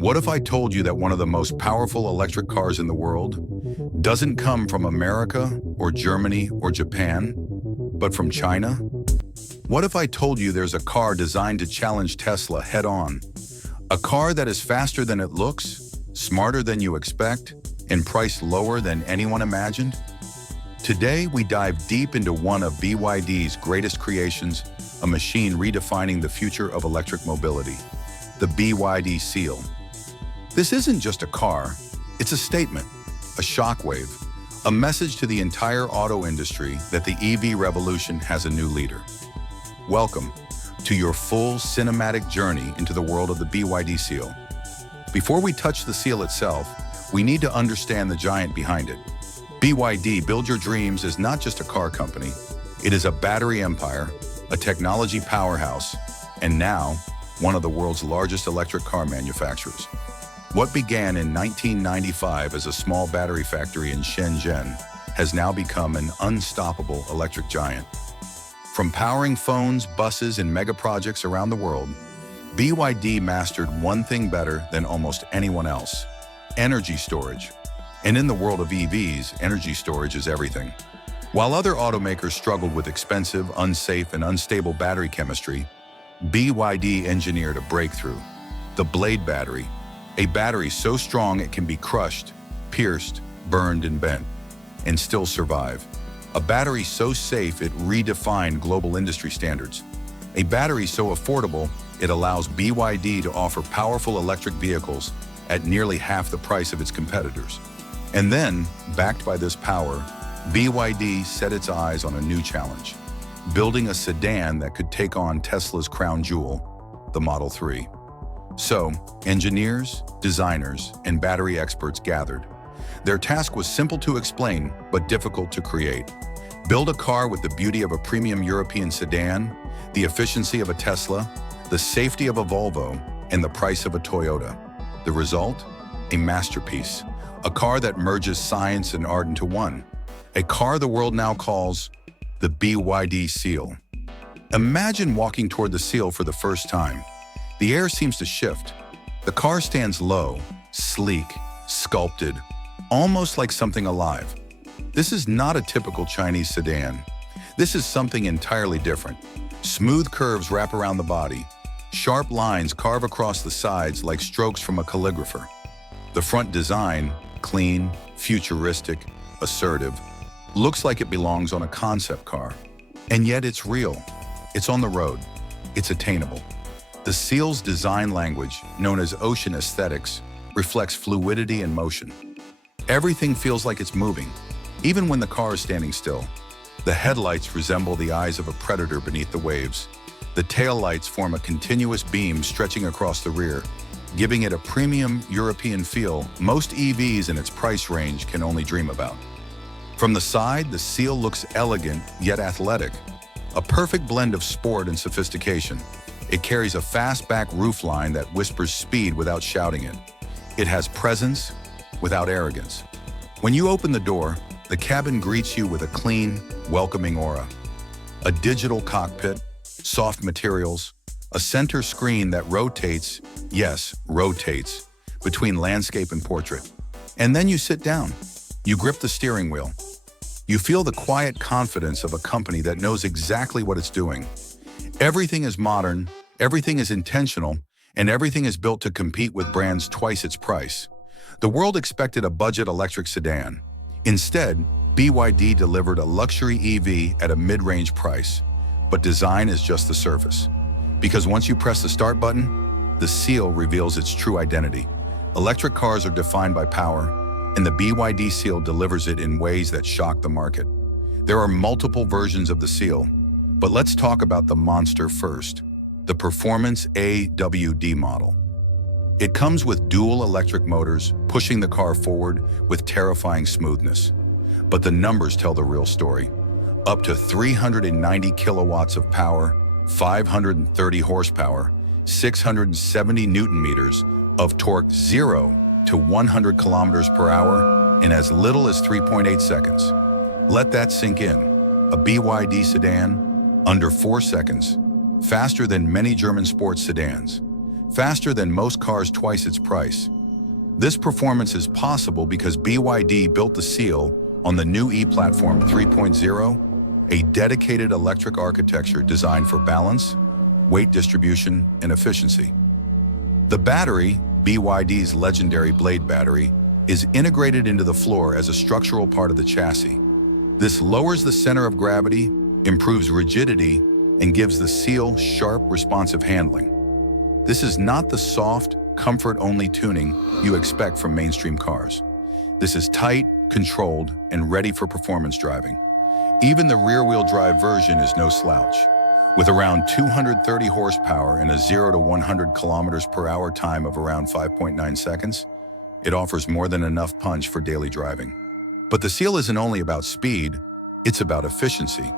What if I told you that one of the most powerful electric cars in the world doesn't come from America or Germany or Japan, but from China? What if I told you there's a car designed to challenge Tesla head-on? A car that is faster than it looks, smarter than you expect, and priced lower than anyone imagined? Today, we dive deep into one of BYD's greatest creations, a machine redefining the future of electric mobility, the BYD Seal. This isn't just a car, it's a statement, a shockwave, a message to the entire auto industry that the EV revolution has a new leader. Welcome to your full cinematic journey into the world of the BYD Seal. Before we touch the Seal itself, we need to understand the giant behind it. BYD Build Your Dreams is not just a car company. It is a battery empire, a technology powerhouse, and now, one of the world's largest electric car manufacturers. What began in 1995 as a small battery factory in Shenzhen has now become an unstoppable electric giant. From powering phones, buses, and mega projects around the world, BYD mastered one thing better than almost anyone else: energy storage. And in the world of EVs, energy storage is everything. While other automakers struggled with expensive, unsafe, and unstable battery chemistry, BYD engineered a breakthrough: the Blade battery, a battery so strong it can be crushed, pierced, burned, and bent, and still survive. A battery so safe it redefined global industry standards. A battery so affordable it allows BYD to offer powerful electric vehicles at nearly half the price of its competitors. And then, backed by this power, BYD set its eyes on a new challenge: building a sedan that could take on Tesla's crown jewel, the Model 3. So, engineers, designers, and battery experts gathered. Their task was simple to explain, but difficult to create. Build a car with the beauty of a premium European sedan, the efficiency of a Tesla, the safety of a Volvo, and the price of a Toyota. The result? A masterpiece. A car that merges science and art into one. A car the world now calls the BYD Seal. Imagine walking toward the Seal for the first time. The air seems to shift. The car stands low, sleek, sculpted, almost like something alive. This is not a typical Chinese sedan. This is something entirely different. Smooth curves wrap around the body. Sharp lines carve across the sides like strokes from a calligrapher. The front design, clean, futuristic, assertive, looks like it belongs on a concept car. And yet it's real. It's on the road. It's attainable. The Seal's design language, known as ocean aesthetics, reflects fluidity and motion. Everything feels like it's moving, even when the car is standing still. The headlights resemble the eyes of a predator beneath the waves. The taillights form a continuous beam stretching across the rear, giving it a premium European feel most EVs in its price range can only dream about. From the side, the Seal looks elegant yet athletic, a perfect blend of sport and sophistication. It carries a fastback roofline that whispers speed without shouting it. It has presence without arrogance. When you open the door, the cabin greets you with a clean, welcoming aura. A digital cockpit, soft materials, a center screen that rotates, yes, rotates, between landscape and portrait. And then you sit down. You grip the steering wheel. You feel the quiet confidence of a company that knows exactly what it's doing. Everything is modern, everything is intentional, and everything is built to compete with brands twice its price. The world expected a budget electric sedan. Instead, BYD delivered a luxury EV at a mid-range price. But design is just the surface. Because once you press the start button, the Seal reveals its true identity. Electric cars are defined by power, and the BYD Seal delivers it in ways that shock the market. There are multiple versions of the Seal, but let's talk about the monster first, the Performance AWD model. It comes with dual electric motors, pushing the car forward with terrifying smoothness. But the numbers tell the real story. Up to 390 kilowatts of power, 530 horsepower, 670 Newton meters of torque, 0 to 100 kilometers per hour in as little as 3.8 seconds. Let that sink in. A BYD sedan, under 4 seconds, faster than many German sports sedans. faster than most cars twice its price. This performance is possible because BYD built the Seal on the new E-Platform 3.0, a dedicated electric architecture designed for balance, weight distribution, and efficiency. The battery, BYD's legendary Blade battery, is integrated into the floor as a structural part of the chassis. This lowers the center of gravity, improves rigidity, and gives the Seal sharp, responsive handling. This is not the soft, comfort-only tuning you expect from mainstream cars. This is tight, controlled, and ready for performance driving. Even the rear-wheel drive version is no slouch. With around 230 horsepower and a 0 to 100 kilometers per hour time of around 5.9 seconds, it offers more than enough punch for daily driving. But the Seal isn't only about speed, it's about efficiency.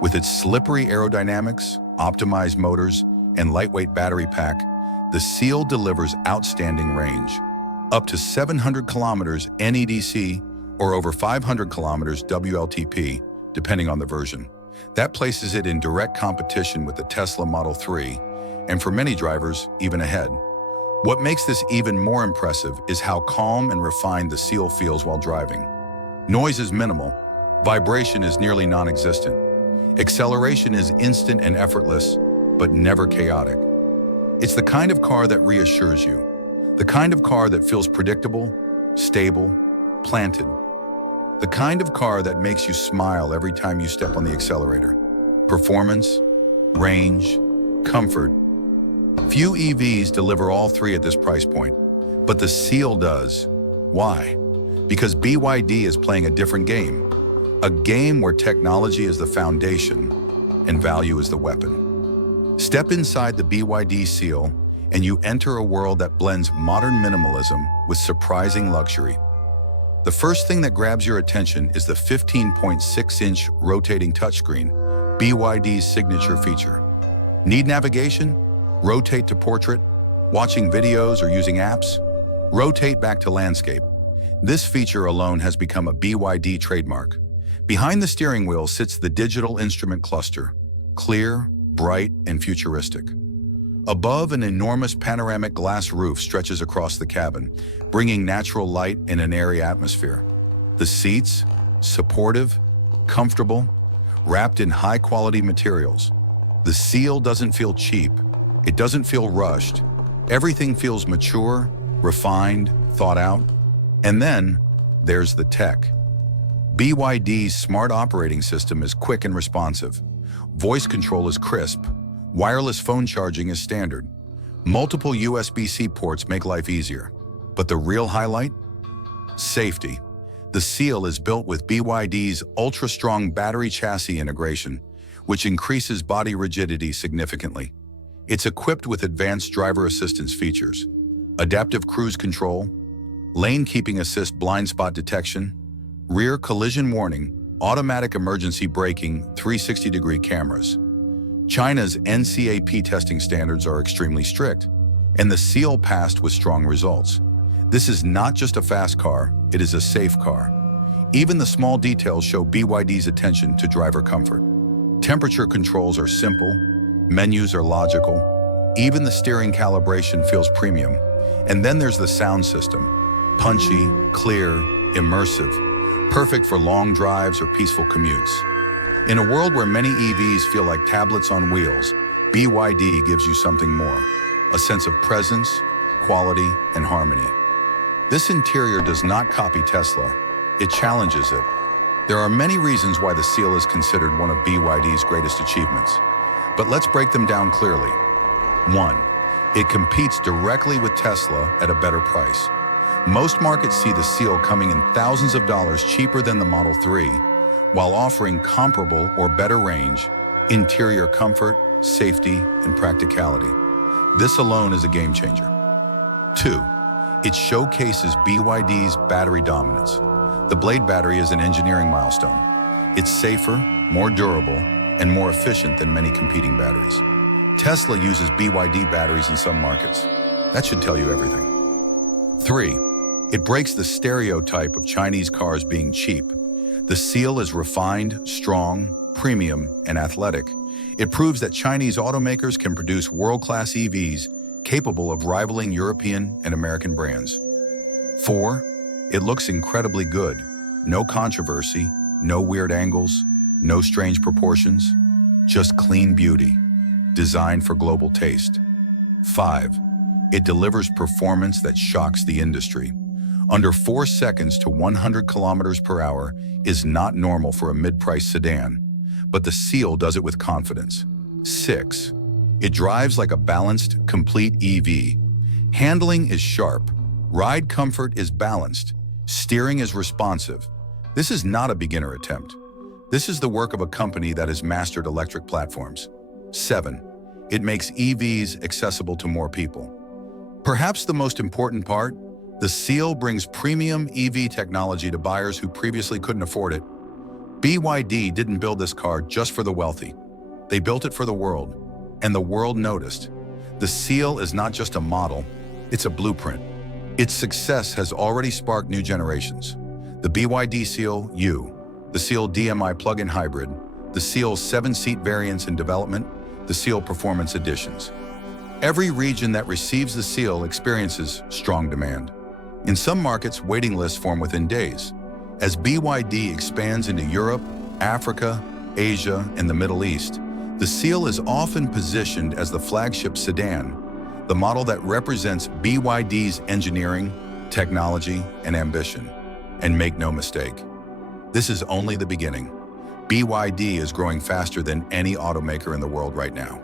With its slippery aerodynamics, optimized motors, and lightweight battery pack, the Seal delivers outstanding range. Up to 700 kilometers NEDC or over 500 kilometers WLTP, depending on the version. That places it in direct competition with the Tesla Model 3, and for many drivers, even ahead. What makes this even more impressive is how calm and refined the Seal feels while driving. Noise is minimal, vibration is nearly non-existent. Acceleration is instant and effortless, but never chaotic. It's the kind of car that reassures you, the kind of car that feels predictable, stable, planted. The kind of car that makes you smile every time you step on the accelerator. Performance, range, comfort. Few EVs deliver all three at this price point, but the Seal does. Why? Because BYD is playing a different game. A game where technology is the foundation and value is the weapon. Step inside the BYD Seal and you enter a world that blends modern minimalism with surprising luxury. The first thing that grabs your attention is the 15.6-inch rotating touchscreen, BYD's signature feature. Need navigation? Rotate to portrait. Watching videos or using apps? Rotate back to landscape. This feature alone has become a BYD trademark. Behind the steering wheel sits the digital instrument cluster, clear, bright, and futuristic. Above, an enormous panoramic glass roof stretches across the cabin, bringing natural light and an airy atmosphere. The seats, supportive, comfortable, wrapped in high-quality materials. The Seal doesn't feel cheap. It doesn't feel rushed. Everything feels mature, refined, thought out. And then, there's the tech. BYD's smart operating system is quick and responsive. Voice control is crisp. Wireless phone charging is standard. Multiple USB-C ports make life easier. But the real highlight? Safety. The Seal is built with BYD's ultra-strong battery chassis integration, which increases body rigidity significantly. It's equipped with advanced driver assistance features, adaptive cruise control, lane keeping assist blind spot detection, rear collision warning, automatic emergency braking, 360-degree cameras. China's NCAP testing standards are extremely strict, and the Seal passed with strong results. This is not just a fast car, it is a safe car. Even the small details show BYD's attention to driver comfort. Temperature controls are simple, menus are logical, even the steering calibration feels premium. And then there's the sound system, punchy, clear, immersive, perfect for long drives or peaceful commutes. In a world where many EVs feel like tablets on wheels, BYD gives you something more, a sense of presence, quality, and harmony. This interior does not copy Tesla, it challenges it. There are many reasons why the Seal is considered one of BYD's greatest achievements, but let's break them down clearly. 1. It competes directly with Tesla at a better price. Most markets see the Seal coming in thousands of dollars cheaper than the Model 3, while offering comparable or better range, interior comfort, safety, and practicality. This alone is a game changer. 2. It showcases BYD's battery dominance. The Blade battery is an engineering milestone. It's safer, more durable, and more efficient than many competing batteries. Tesla uses BYD batteries in some markets. That should tell you everything. 3. It breaks the stereotype of Chinese cars being cheap. The Seal is refined, strong, premium, and athletic. It proves that Chinese automakers can produce world-class EVs capable of rivaling European and American brands. 4. It looks incredibly good. No controversy, no weird angles, no strange proportions, just clean beauty, designed for global taste. 5. It delivers performance that shocks the industry. Under 4 seconds to 100 kilometers per hour is not normal for a mid-price sedan, but the Seal does it with confidence. 6. It drives like a balanced, complete EV. Handling is sharp, ride comfort is balanced, steering is responsive. This is not a beginner attempt. This is the work of a company that has mastered electric platforms. 7. It makes EVs accessible to more people. Perhaps the most important part, the Seal brings premium EV technology to buyers who previously couldn't afford it. BYD didn't build this car just for the wealthy. They built it for the world, and the world noticed. The Seal is not just a model, it's a blueprint. Its success has already sparked new generations. The BYD Seal U, the Seal DMI plug-in hybrid, the Seal 7-seat variants in development, the Seal Performance Editions. Every region that receives the Seal experiences strong demand. In some markets, waiting lists form within days. As BYD expands into Europe, Africa, Asia, and the Middle East, the Seal is often positioned as the flagship sedan, the model that represents BYD's engineering, technology, and ambition. And make no mistake, this is only the beginning. BYD is growing faster than any automaker in the world right now.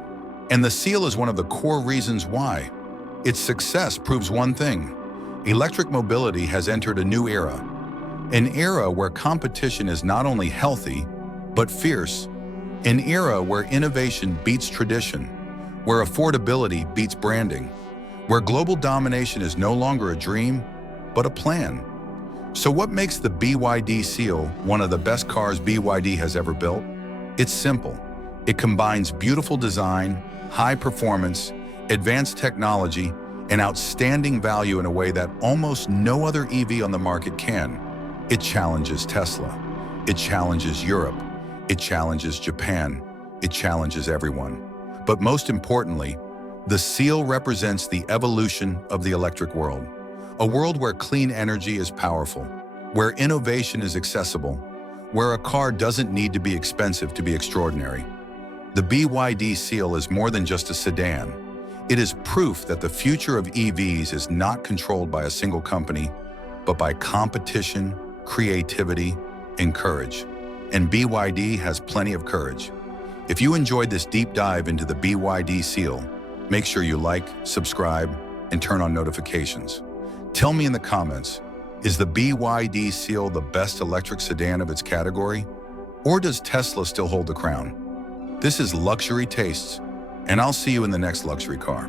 And the Seal is one of the core reasons why. Its success proves one thing. Electric mobility has entered a new era. An era where competition is not only healthy, but fierce. An era where innovation beats tradition, where affordability beats branding, where global domination is no longer a dream, but a plan. So what makes the BYD Seal one of the best cars BYD has ever built? It's simple. It combines beautiful design, high performance, advanced technology, and outstanding value in a way that almost no other EV on the market can. It challenges Tesla. It challenges Europe. It challenges Japan. It challenges everyone. But most importantly, the Seal represents the evolution of the electric world. A world where clean energy is powerful, where innovation is accessible, where a car doesn't need to be expensive to be extraordinary. The BYD Seal is more than just a sedan. It is proof that the future of EVs is not controlled by a single company, but by competition, creativity, and courage. And BYD has plenty of courage. If you enjoyed this deep dive into the BYD Seal, make sure you like, subscribe, and turn on notifications. Tell me in the comments, is the BYD Seal the best electric sedan of its category? Or does Tesla still hold the crown? This is Luxury Tastes, and I'll see you in the next luxury car.